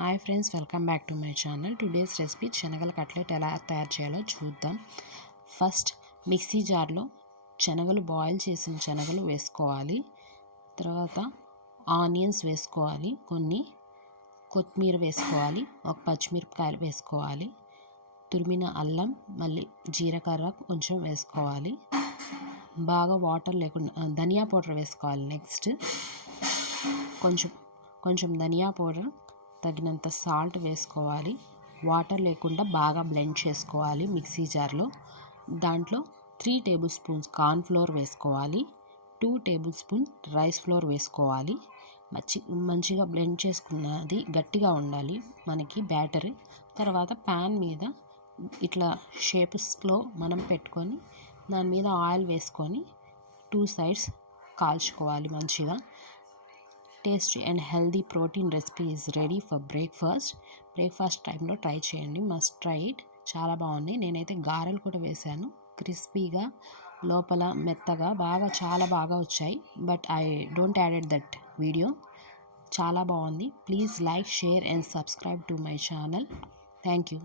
Hi friends, welcome back to my channel. Today's recipe Sanagala cutlet ఎలా తయారు చేయాలో చూద్దాం. ఫస్ట్ మిక్సీ జార్లో శనగలు బాయిల్ చేసిన శనగలు వేసుకోవాలి. తర్వాత ఆనియన్స్ వేసుకోవాలి, కొన్ని కొత్తిమీర వేసుకోవాలి, ఒక పచ్చిమిరపకాయలు వేసుకోవాలి, తురిమిన అల్లం, మళ్ళీ జీలకర్ర కొంచెం వేసుకోవాలి. బాగా వాటర్ లేకుండా ధనియా పౌడర్ వేసుకోవాలి. నెక్స్ట్ కొంచెం ధనియా పౌడర్, తగినంత సాల్ట్ వేసుకోవాలి. వాటర్ లేకుండా బాగా బ్లెండ్ చేసుకోవాలి మిక్సీ జార్లో. దాంట్లో 3 టేబుల్ స్పూన్స్ కార్న్ ఫ్లోర్ వేసుకోవాలి, 2 టేబుల్ స్పూన్ రైస్ ఫ్లోర్ వేసుకోవాలి. మంచిగా బ్లెండ్ చేసుకున్నది గట్టిగా ఉండాలి మనకి బ్యాటర్. తర్వాత ప్యాన్ మీద ఇట్లా షేప్స్లో మనం పెట్టుకొని దాని మీద ఆయిల్ వేసుకొని 2 సైడ్స్ కాల్చుకోవాలి మంచిగా. Tasty and healthy protein recipe is ready for breakfast టైంలో ట్రై చేయండి. Must try it. చాలా బాగున్నాయి. నేనైతే గారెలు కూడా వేశాను, క్రిస్పీగా, లోపల మెత్తగా, చాలా బాగా వచ్చాయి. But I don't added that video. చాలా బాగుంది. Please like, share and subscribe to my channel. Thank you.